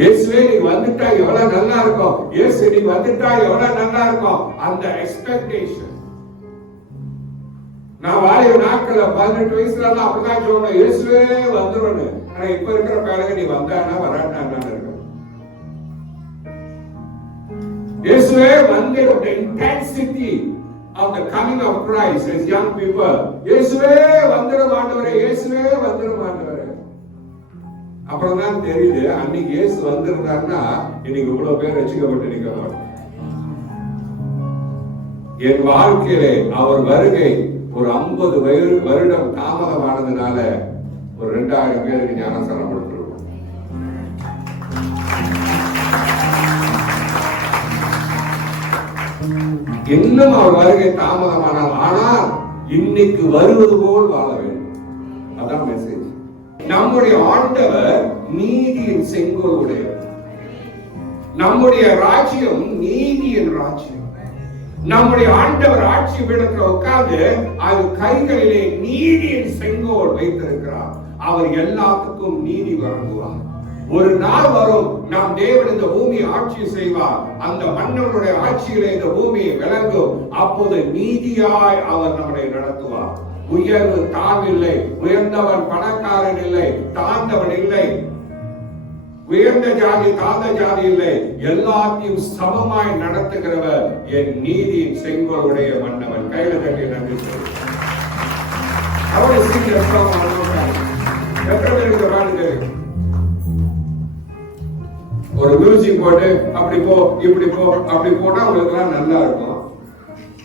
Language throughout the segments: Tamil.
இயேசுவே நீ வந்துட்டா எவ்வளவு நல்லா இருக்கும். இயேசு நீ வந்துட்டா எவ்வளவு நல்லா இருக்கும். அந்த எக்ஸ்பெக்டேஷன் நான் வாழைய நாட்கள்ல பதினெட்டு வயசுல எல்லாம் அப்படிதான் சொல்லணும் இயேசுவே வந்துடும் ஆனா இப்ப இருக்கிற பிறகு நீ வந்தானா வராட்டான்னு இருக்கும் இயேசுவே வந்துடும் the intensity of the coming of Christ as young people. இயேசுவே வந்துடும் ஆண்டவரே இயேசுவே வந்துடும் ஆண்டவரே அப்புறம் தான் தெரியுது அன்னைக்கு இயேசு வந்திருந்தாருன்னா இன்னைக்கு இவ்வளவு பேர் ரசிக்கப்பட்டு நிக்க மாட்டோம் என் வாழ்க்கையிலே அவர் வருகை ஒரு ஐம்பது வயது வருடம் தாமதமானதுனால ஒரு ரெண்டாயிரம் பேருக்கு ஞானசனம் கொடுத்துருவோம். இன்னும் அவர் வருகை தாமதமானால் ஆனால் இன்னைக்கு வருவது போல் வாழ வேண்டும். அதான் மெசேஜ் நம்முடைய ஆண்டவர் நீதியின் செங்கோல் நம்முடைய ராஜ்யம் நீதியின் ராஜ்யம். நம்முடைய ஆண்டவர் ஆட்சி பீடத்தில் உட்கார்ந்து அது கைகளிலே நீதியின் செங்கோல் வைத்திருக்கிறார். அவர் எல்லாத்துக்கும் நீதி வழங்குவார். ஒரு நாள் வரும் நாம் தேவன் இந்த பூமியை ஆட்சி செய்வார். அந்த மன்னனுடைய ஆட்சியிலே இந்த பூமியை விளங்கும். அப்போது நீதியாய் அவர் நம்மை நடத்துவார். உயர்வு தாழ்வில்லை உயர்ந்தவன் பணக்காரன் இல்லை தாழ்ந்தவன் இல்லை. உயர்ந்த ஜாதி தாழ்ந்த ஜாதி இல்லை. எல்லாத்தையும் சமமாய் நடத்துகிறவர் என் நீதியின் செங்கோளுடைய மன்னவன். கையில கட்டி நன்றி அவரை சீக்கிரம் எத்தனை பேருக்கு பாடுங்க ஒரு மியூசிக் போட்டு அப்படி போ இப்படி போ அப்படி போனா உங்களுக்கு எல்லாம் நல்லா இருக்கும்.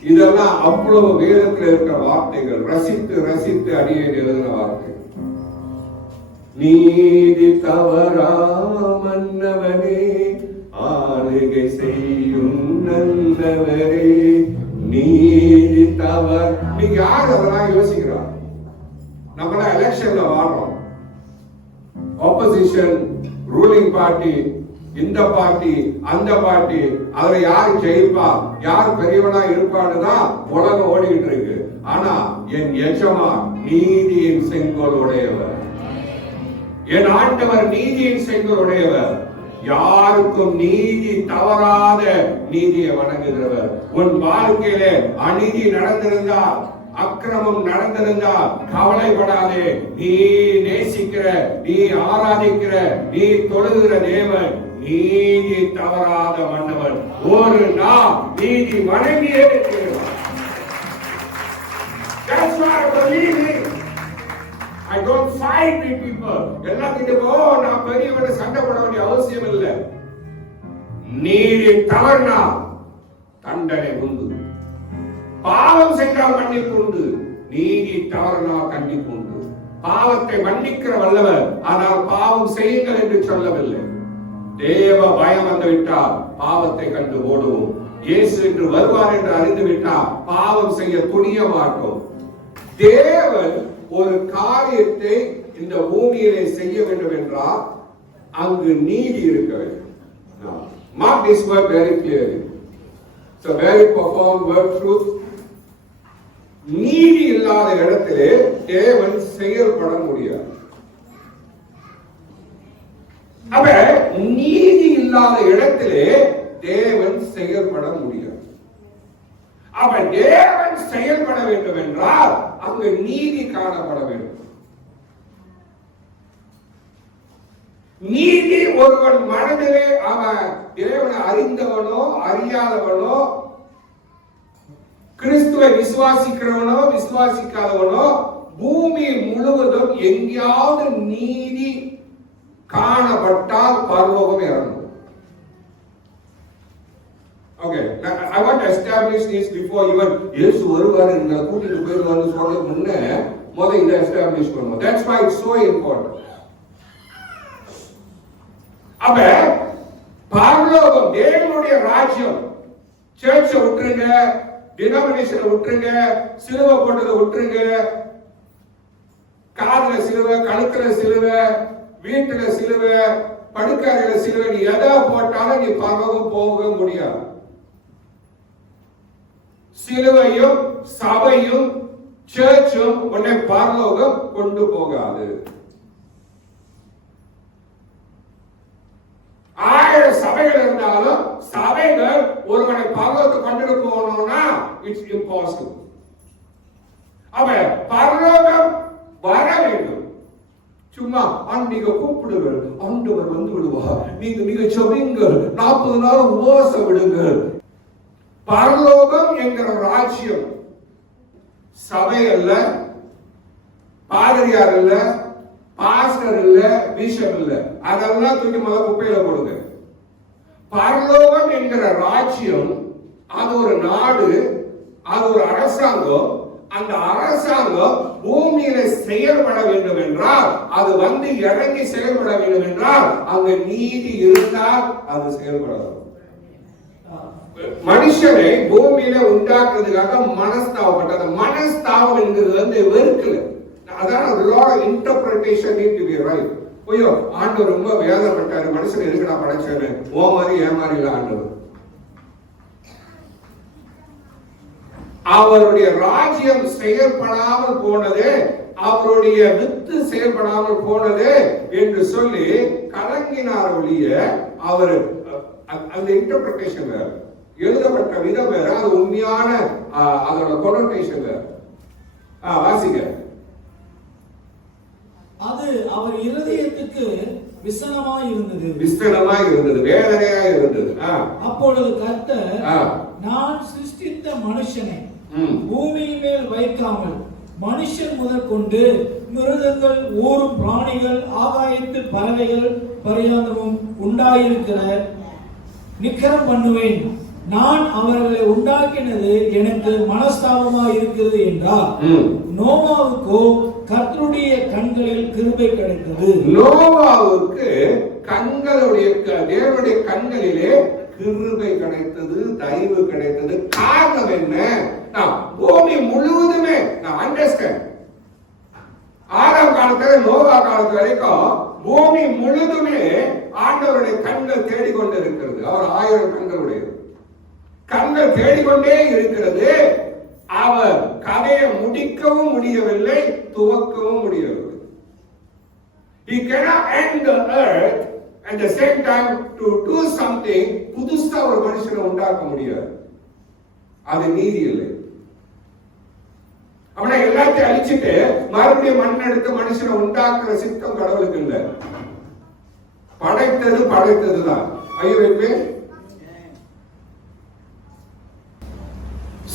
இதெல்லாம் அவ்வளவு வேதத்துல இருக்கிற வார்த்தைகள். ரசித்து ரசித்து அடியேன் எழுதின வார்த்தை. நீதி தவறாமன்னவனே ஆளுகை செய்யும் நந்தவரே நீதி தவறு நீங்க யார் அதெல்லாம் யோசிக்கிறா? நம்மளாம் எலெக்ஷன்ல வாழ்றோம் ஆப்போசிஷன் ரூலிங் பார்ட்டி இந்த பார்ட்டி அந்த பார்ட்டி அதுல யார் ஜெயிப்பா யார் பெரியவனா இருப்பான்னு தான் உலகம் ஓடிக்கிட்டு இருக்கு. ஆனா என் எஜமா நீதியின் செங்கோல் உடையவர் என் ஆண்டவர் நீதியின் செங்கோல் உடையவர் யாருக்கும் நீதி தவறாத நீதியை வணங்குகிறவர். உன் வாழ்க்கையில அநீதி நடந்திருந்தா அக்கிரமம் நடந்திருந்தா கவலைப்படாதே. நீ நேசிக்கிற நீ ஆராதிக்கிற நீ தொழுகிற தேவன் நீதி தவறாத மன்னவன் ஒரு நாள் நீதி வணங்கியே That's why I believe. I don't fight with people. ஓ நான் சண்டை போட வேண்டிய அவசியம் இல்லை. நீதி தவறுனா தண்டனை உண்டு. பாவம் செய்தால் மன்னிப்பு உண்டு. நீதி தவறுனா கண்டிப்பு உண்டு. பாவத்தை மன்னிக்கிற வல்லவர் ஆனால் பாவம் செய்யுங்கள் என்று சொல்லவில்லை. தேவ பயம் வந்து விட்டால் பாவத்தை கண்டு ஓடுவோம் இயேசு என்று வருவார் என்று அறிந்துவிட்டால் பாவம் செய்ய துணிய மாட்டோம். தேவன் ஒரு காரியத்தை இந்த பூமியிலே செய்ய வேண்டும் என்றால் அங்கு நீதி இருக்க வேண்டும். Mark is word very clearly So very perform word truth நீதி இல்லாத இடத்திலே தேவன் செயல்பட முடியாது. அப்ப நீதி இல்லாத இடத்திலே தேவன் செயல்பட முடியாது. அப்ப தேவன் செயல்பட வேண்டும் என்றால் அங்கு நீதி காணப்பட வேண்டும். நீதி ஒருவன் மனதிலே அவன் இறைவனை அறிந்தவனோ அறியாதவனோ கிறிஸ்துவை விசுவாசிக்கிறவனோ விசுவாசிக்காதவனோ பூமி முழுவதும் எங்கேயாவது நீதி காணப்பட்டால் பரலோகம் இறங்கும். Okay I want establish this before even இயேசு வருவார் எங்களை கூட்டிட்டு போயிருவாருன்னு சொல்றதுக்கு முன்னே முதல்ல இதை எஸ்டாப்ளிஷ் பண்ணுவோம். That's why it's so important அப்ப பரலோகம் தேவனுடைய ராஜ்யம். சர்ச்சை விட்டுருங்க டினாமினேஷனை விட்டுருங்க சிலுவை போட்டதை விட்டுருங்க. காதுல சிலுவை கழுத்துல சிலுவை வீட்டுல சிலுவை படுக்கையில சிலுவை நீ எதா போட்டாலும் நீ பரவும் போக முடியாது. சிலுவையும் சபையும் சேர்ச்சும் உன்னை பரலோகம் கொண்டு போகாது. ஆயிரம் சபைகள் இருந்தாலும் சபைகள் ஒருவனை பரலோகத்தை கொண்டு போகணும்னா இட்ஸ் இம்பாசிபிள் அவன் பரலோகம் வர வேண்டும். சும்மா ஆண்டு நீங்க கூப்பிடுங்கள். ஆண்டவர் வந்து விடுவார். நீங்க நீங்க செவிங்கள் நாற்பது நாள் உபவாச விடுங்கள். பரலோகம் என்கிற ராஜ்யம். சபை அல்ல பாதிரியார் இல்ல பாஸ்டர் இல்ல பிஷப் இல்ல அதெல்லாம் தூக்கி முதல்ல குப்பையில போடுங்க. பரலோகம் என்கிற ராஜ்யம் அது ஒரு நாடு அது ஒரு அரசாங்கம். அந்த அரசாங்கம் பூமியில செயல்பட வேண்டும் என்றால் அது வந்து இறங்கி செயல்பட வேண்டும் என்றால் அங்கு நீதி இருந்தால் அது செயல்படாது. மனுஷனை பூமியில உண்டாக்குறதுக்காக மனஸ்தாபப்பட்டது. மனஸ்தாபம் என்கிறது வந்து வெறுக்கல. அதான் lot interpretation need to be right ஐயோ ஆண்டவர் ரொம்ப வேதப்பட்டாரு மனுஷன் எதுக்கு நான் படைச்சேன்னு? ஓ மாதிரி ஏன் ஆண்டவர். அவருடைய ராஜ்யம் செயல்படாமல் போனது அவருடைய வித்து செயல்படாமல் போனது என்று சொல்லி கலங்கினார் ஒழிய அவர் அந்த இன்டர்பிரேஷன் எழுதப்பட்ட விதம் வேற. அது உண்மையான அதோட கொனோட்டேஷன் வேற. வாசிங்க. அது அவர் இருதயத்துக்கு விசனமாய் இருந்தது. விஸ்தலமா இருந்தது வேதனையா இருந்தது. அப்பொழுது கர்த்தர் நான் சிருஷ்டித்த மனுஷனை பூமியின் மேல் வைக்காமல் மனுஷன் முதல் கொண்டு மிருகங்கள் ஊரும் பிராணிகள் ஆகாயத்து பறவைகள் பரியாந்தமும் உண்டாயிருக்கிற நிக்கரம் பண்ணுவேன். நான் அவர்களை உண்டாக்கினது எனக்கு மனஸ்தாபமாய் இருக்கிறது என்றார். நோவாவுக்கோ கர்த்தருடைய கண்களில் கிருபை கிடைத்தது. நோவாவுக்கு கண்களுடைய தேவனுடைய கண்களிலே கிருபை கிடைத்தது தயவு கிடைத்தது. காரணம் என்ன? நான் பூமி முழுவதுமே நான் அண்டர்ஸ்டாண்ட். ஆறாம் காலத்துல நோவா காலத்து வரைக்கும் பூமி முழுதுமே ஆண்டவருடைய கண்கள் தேடிக்கொண்டு இருக்கிறது அவர் ஆயிரம் கண்களுடையது கண்கள் தேடிக்கொண்டே இருக்கிறது. அவர் கதையை முடிக்கவும் முடியவில்லை துவக்கவும் முடியவில்லை. He cannot end the earth at the same time to do something புதுசா ஒரு மனுஷனை உண்டாக்க முடியாது. அது நீதி இல்லை. அவனை எல்லாத்தையும் அழிச்சிட்டு மறுபடியும் மண் எடுத்து மனுஷனை உண்டாக்குற சித்தம் கடவுளுக்கு இல்லை. படைத்தது படைத்ததுதான். ஐயோ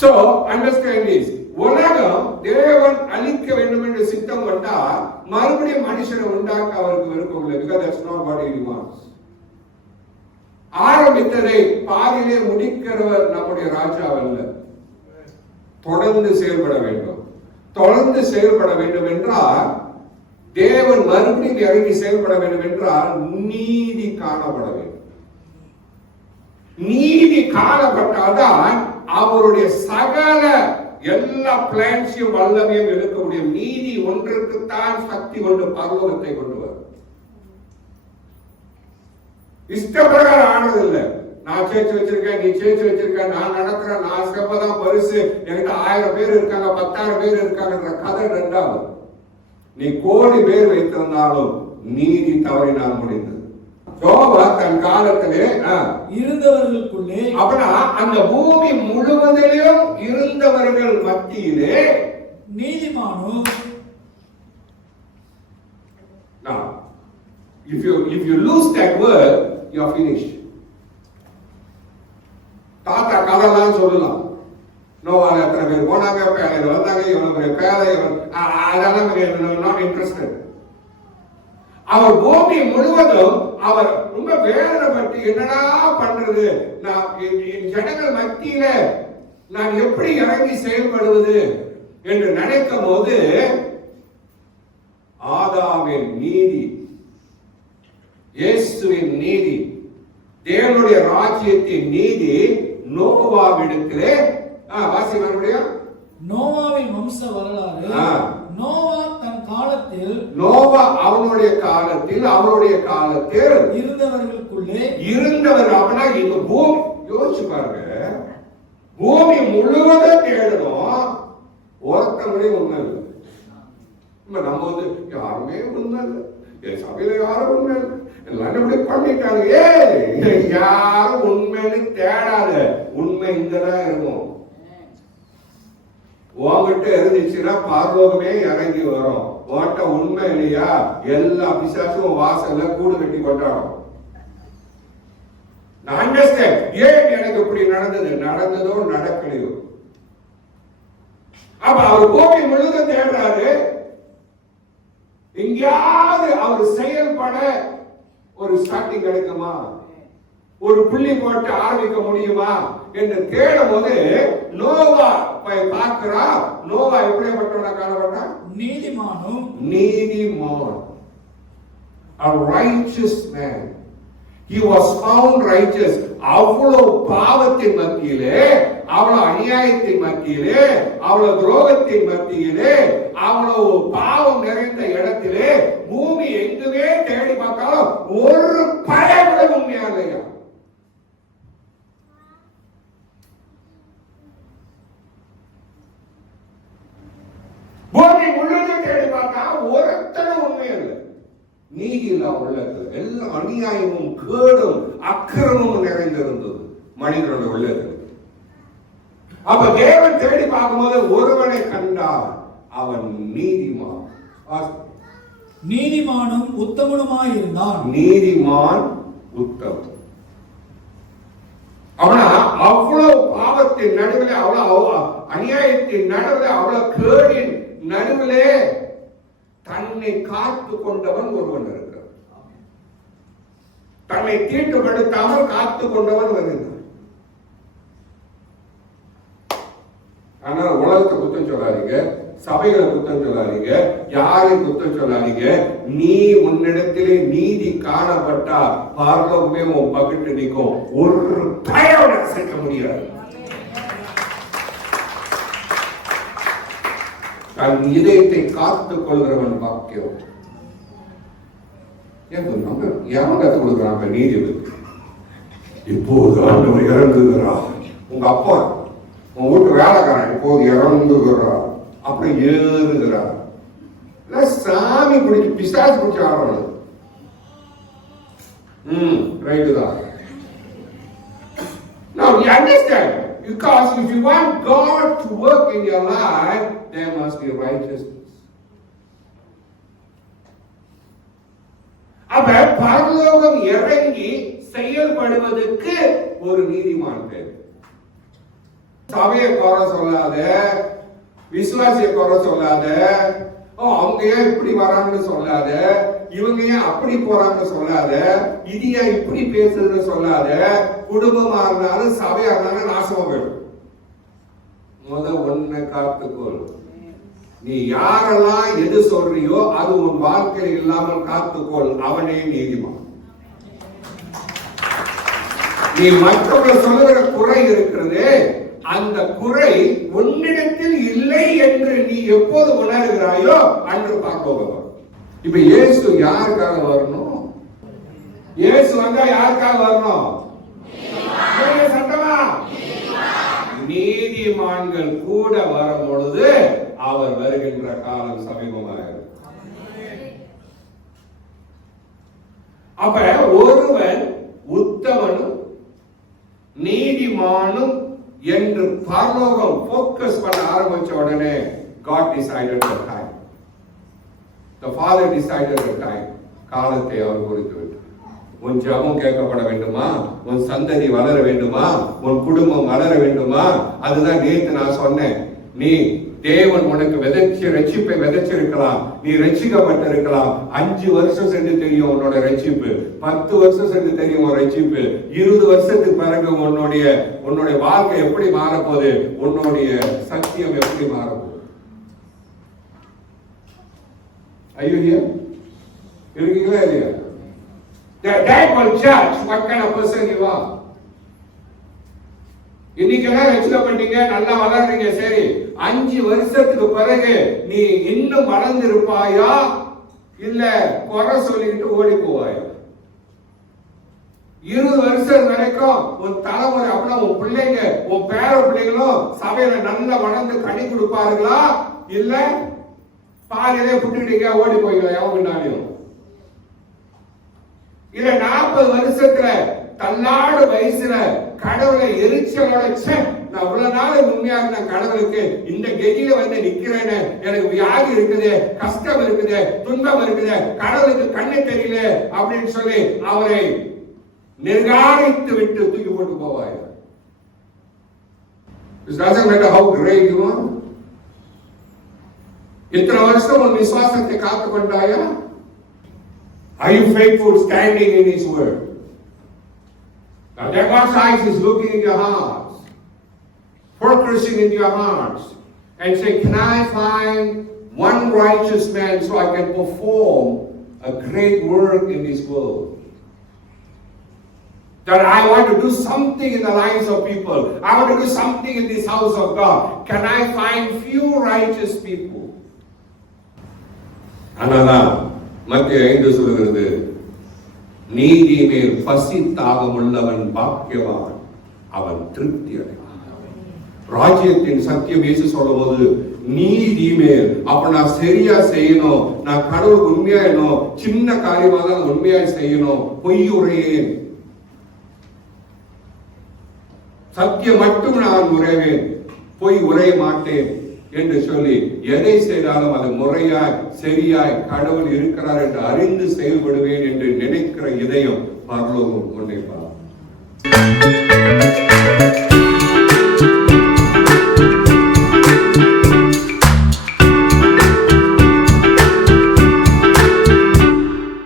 சோ அண்டர்ஸ்டாண்ட் இஸ் உலகம் தேவன் அழிக்க வேண்டும் என்று சித்தம் கொண்டால் மறுபடியும் மனுஷனை உண்டாக்க அவருக்கு விருப்பம் இல்லை because that's not what he wants ஆரம்பித்ததை பாதியிலே முடிக்கிறவர் நம்முடைய ராஜா அல்ல தொடர்ந்து செயல்பட வேண்டும். தொடர்ந்து செயல்பட வேண்டும் என்றால் தேவன் மறுபடியும் இறங்கி செயல்பட வேண்டும் என்றால் நீதி காணப்பட வேண்டும். நீதி காணப்பட்டால்தான் அவருடைய சகல எல்லா பிளான்ஸையும் வல்லமையும் எடுக்க முடியும் நீதி ஒன்றுக்குத்தான் சக்தி கொண்டு பரலோகத்தை கொண்டு வரும். இஷ்டப்பிரகாரம் ஆனது இல்ல நான் சேர்த்து வச்சிருக்கேன் நீ சேர்த்து வச்சிருக்க நான் நடக்கிறேன் நான் செப்பதான் பரிசு. என்கிட்ட ஆயிரம் பேர் இருக்காங்க பத்தாயிரம் பேர் இருக்காங்கன்ற கதை ரெண்டாவது. நீ கோடி பேர் வைத்திருந்தாலும் நீதி தவறினால் முடிந்தது. யோபா தன் காலத்திலே இருந்தவர்களுக்குள்ளே அப்படின்னா அந்த பூமி முழுவதிலும் இருந்தவர்கள் மத்தியிலே நீதிமானும் Now, if you if you lose that word, you are finished. கதைலாம் சொல்லலாம் நோவால் எத்தனை பேர் போனாங்க? பேரையில் வந்தாங்க. இவ்வளோ பெரிய பேரை அதெல்லாம் நாட் இன்ட்ரெஸ்டட் அவர் பூமி முழுவதும் அவர் ரொம்ப வேதனைப்பட்டு என்னடா பண்றது? நான் என் என் ஜனங்கள் மத்தியில நான் எப்படி இறங்கி செயல்படுவது என்று நினைக்கும் போது ஆதாவின் நீதி இயேசுவின் நீதி தேவனுடைய ராஜ்யத்தின் நீதி நோவாவிடத்திலே ஆ, வாசி மறுபடியும். நோவாவின் வம்ச வரலாறு. நோவா தன் காலத்தில் நோவா அவனுடைய காலத்தில் அவனுடைய காலத்தில் இருந்தவர்களுக்குள்ளே இருந்தவர் அவனா? இந்த பூமி. யோசிச்சு பாருங்க. பூமி முழுவதும் தேடணும். ஒருத்தவங்களே உண்மை இல்லை. நம்ம வந்து யாருமே உண்மை இல்லை. என் சபையில யாரும் உண்மை எல்லாரும் இப்படி பண்ணிட்டாங்க. ஏய் யாரும் உண்மைன்னு தேடாத. இங்கதான் இருக்கும். உன்கிட்ட இருந்துச்சுன்னா பார்வோகமே இறங்கி வரும். உன்கிட்ட உண்மை இல்லையா? எல்லா பிசாசும் வாசல்ல கூடு கட்டி கொண்டாடும். நான் ஏன் எனக்கு இப்படி நடந்தது? நடந்ததோ நடக்கலையோ. அப்ப அவர் பூமி முழுதும் தேடுறாரு எங்கேயாவது அவர் செயல்பட ஒரு ஸ்டார்டிங் கிடைக்குமா ஒரு புள்ளி போட்டு ஆரம்பிக்க முடியுமா? என்று தேடும் போது நோவா பார்க்கிறா. நோவா எப்படிப்பட்டவன காணப்பட்டான் நீதிமானும். நீதிமான். A righteous man. He was found righteous. அவ்வளவு பாவத்தின் மத்தியிலே அவ்வளவு அநியாயத்தின் மத்தியிலே அவ்வளவு துரோகத்தின் மத்தியிலே அவ்வளவு பாவம் நிறைந்த இடத்திலே பூமி எங்குமே தேடி பார்த்தாலும் ஒரு பயம் கூட உண்மையா இல்லையா பூமி முழுவதும் தேடி பார்த்தா ஒருத்தரும் உண்மை இல்லை நீதி இல்ல உள்ளது எல்லாம் அநியாயமும் கேடும் அக்கிரமும் மனிதனுடைய உள்ளது அப்ப தேவன் தேடி பார்க்கும்போது ஒருவனை கண்டார் அவன் நீதிமான். நீதிமானும் உத்தமனுமாயிருந்தான் நீதிமான் உத்தமன். அவனா அவ்வளவு பாவத்தின் நடுவிலே அவ்வளவு அநியாயத்தின் நடுவிலே அவ்வளவு கேடின் நடுவிலே தன்னை காத்து கொண்டவன் ஒருவன் இருக்கிறான். தன்னை தீட்டுப்படுத்தாமல் காத்து கொண்டவன் வருகிறான் அதனால உலகத்தை குத்தம் சொல்லாதீங்க. சபைகளை குத்தம் சொல்லாதீங்க. யாரையும் குத்தம் சொல்லாதீங்க. நீ உன்னிடத்திலே நீதி காணப்பட்டா பார்லோகமே உன் பகிட்டு நிற்கும். ஒரு பயம் சேர்க்க முடியாது. தன் இதயத்தை காத்து கொள்கிறவன் பாக்கியம். ஏன் நம்ம எவன் கற்றுக் கொடுக்குறான் அப்ப இப்போது ஆண்டவர் இறங்குகிறார். உங்க அப்பா உன் வீட்டு வேலைக்காரன் இப்போது இறந்துகிறார் அப்படி எழுதுகிறார் இல்லை சாமி பிடிச்சி பிசாசு பிடிச்சி ஆடுறது. ம் ரைட்டு தான். Now you understand, because if you want God to work in your life, there must be righteousness. அப்ப பரலோகம் இறங்கி செயல்படுவதற்கு ஒரு நீதிமான் தேவை. சபையை குறை சொல்லாத விசுவாசியை குறை சொல்லாத ஓ அவங்க ஏன் இப்படி வராங்கன்னு சொல்லாத இவங்க ஏன் அப்படி போறாங்கன்னு சொல்லாத இது ஏன் இப்படி பேசுறதுன்னு சொல்லாத குடும்பமா இருந்தாலும் சபையா இருந்தாலும் நாசமா போயிடும். முத ஒன்ன காத்துக்கொள். நீ யாரெல்லாம் எது சொல்றியோ அது உன் வாழ்க்கையில் இல்லாமல் காத்துக்கொள். அவனே நீதிமான். நீ மற்றவங்க சொல்லுகிற குறை இருக்கிறது அந்த குறை உன்னிடத்தில் இல்லை என்று நீ எப்போது உணர்கிறாயோ அன்று பார்க்க இப்ப இயேசு யாருக்காக வரணும்? இயேசு வந்தா யாருக்காக வரணும்? சட்டமா நீதிமான்கள் கூட வரும் பொழுது அவர் வருகின்ற காலம் சமீபமாக அப்ப ஒருவன் உத்தமனும் நீதிமானும் என்று பரலோகம் ஃபோக்கஸ் பண்ண ஆரம்பிச்ச உடனே God decided the time the father decided the time காலத்தை அவர் குறித்து விட்டார். உன் ஜபம் கேட்கப்பட வேண்டுமா? உன் சந்ததி வளர வேண்டுமா? உன் குடும்பம் வளர வேண்டுமா? அதுதான் நேற்று நான் சொன்னேன். நீ தேவன் உனக்கு விதைச்சு ரட்சிப்பை விதைச்சிருக்கலாம். நீ ரட்சிக்கப்பட்டிருக்கலாம். அஞ்சு வருஷம் சென்று தெரியும் உன்னோட ரட்சிப்பு. பத்து வருஷம் சென்று தெரியும் உன் ரட்சிப்பு. இருபது வருஷத்துக்கு பிறகு உன்னுடைய உன்னுடைய வாழ்க்கை எப்படி மாறப்போகுது? உன்னுடைய சத்தியம் எப்படி மாறப்போகுது? ஐயோ இருக்கீங்களா இல்லையா? That, that will judge what kind of person you are. இன்னைக்கெல்லாம் ரசிக்கப்பட்டீங்க நல்லா வளர்றீங்க சரி. அஞ்சு வருஷத்துக்கு பிறகு நீ இன்னும் வளர்ந்து இருப்பாயா இல்ல குறை சொல்லிட்டு ஓடி போவாயா? இருபது வருஷம் வரைக்கும் உன் தலைமுறை அப்படின்னா உன் பிள்ளைங்க உன் பேர பிள்ளைங்களும் சபையில நல்லா வளர்ந்து கனி கொடுப்பாருங்களா இல்ல பாலிலே புட்டுட்டீங்க ஓடி போய்க்கலாம் எவன் பின்னாலையும் இல்ல நாற்பது வருஷத்துல தள்ளாடு வயசுல கடவுளை எரிச்ச முளைச்ச நான் இவ்வளவு நாள் உண்மையாக நான் கடவுளுக்கு இந்த கெதியில வந்து நிக்கிறேன்னு எனக்கு வியாதி இருக்குது கஷ்டம் இருக்குது துன்பம் இருக்குது கடவுளுக்கு கண்ணு தெரியல அப்படின்னு சொல்லி அவரை நிர்காணித்து விட்டு தூக்கி போட்டு போவாய் இத்தனை வருஷம் உன் விசுவாசத்தை காத்து கொண்டாயா ஐ you faithful standing in His? Now, that God's eyes is looking in your hearts, focusing in your hearts, and say, Can I find one righteous man so I can perform a great work in this world? That I want to do something in the lives of people. I want to do something in this house of God. Can I find few righteous people? அதனால்தான் மத்திய ஐந்து சொல்கிறது நீதி மேல் பசி தாகம் உள்ளவன் பாக்கியவான். அவன் திருப்தி அடைவான். ராஜ்யத்தின் சத்தியம் சொல்லும் போது நீதி மேல் அப்ப நான் சரியா செய்யணும். நான் கடவுளுக்கு உண்மையா இருக்கணும் சின்ன காரியமாக தான் உண்மையா செய்யணும். பொய் உரையேன். சத்தியம் மட்டும் நான் உரைவேன். பொய் உரைய மாட்டேன். என்று சொல்லி எதை செய்தாலும் அது முறையாய் சரியாய் கடவுள் இருக்கிறார் என்று அறிந்து செயல்படுவேன் என்று நினைக்கிற இதயம் பரலோகம் கொண்டே